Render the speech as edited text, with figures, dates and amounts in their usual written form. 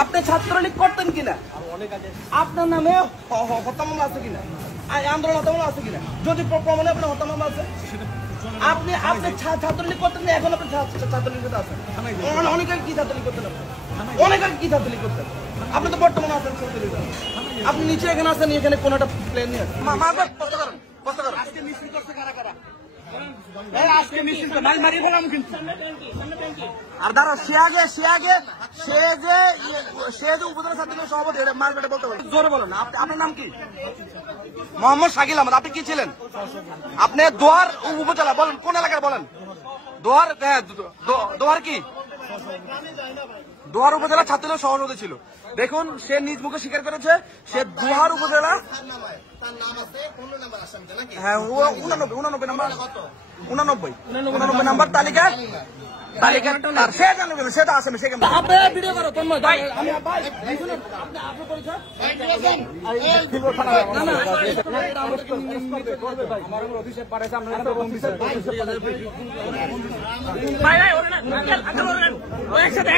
আপনি ছাত্রলীগ করতেন কিনা? আপনার নামে হত্যা মামলা আছে কিনা? আন্দোলন হত্যা মামলা আছে কিনা? যদি প্রমাণে আপনার হত্যা মামলা আছে, আপনি ছাত্রলীগ করতেন না, এখন আপনি ছাত্রলীগ আছেন। অনেকে কি ছাত্রলীগ করতেন? অনেকে কি ছাত্রলীগ করতেন? আপনি তো বর্তমানে আছেন ছাত্রলীগ। আপনি নিচে এখানে আছেন, এখানে কোন একটা প্লেন নিয়ে আছেন। আজকে মিছিল করছে কারা কারা? আজকে মিছিল মারি ফেলাম কিন্তু। আর দাঁড়া, সে যে উপজেলা ছাত্রলীগের সভাপতি, মার্কেটে বলতে পারেন, জোরে বলেন। আপনার নাম কি? মোহাম্মদ শাকিল আহমদ। আপনি কি ছিলেন? আপনি দোয়ার উপজেলা, বলেন কোন এলাকার বলেন? দোয়ার, হ্যাঁ দোয়ার কি? দোয়ার উপজেলা ছাত্রলীগের সভাপতি ছিল। দেখুন, সে নিজ মুখে স্বীকার করেছে সে দোয়ার উপজেলা। হ্যাঁ, 89 নাম্বার তালিকা। সে জানবে, সেটা আসে না। সে ভিডিও করো একসাথে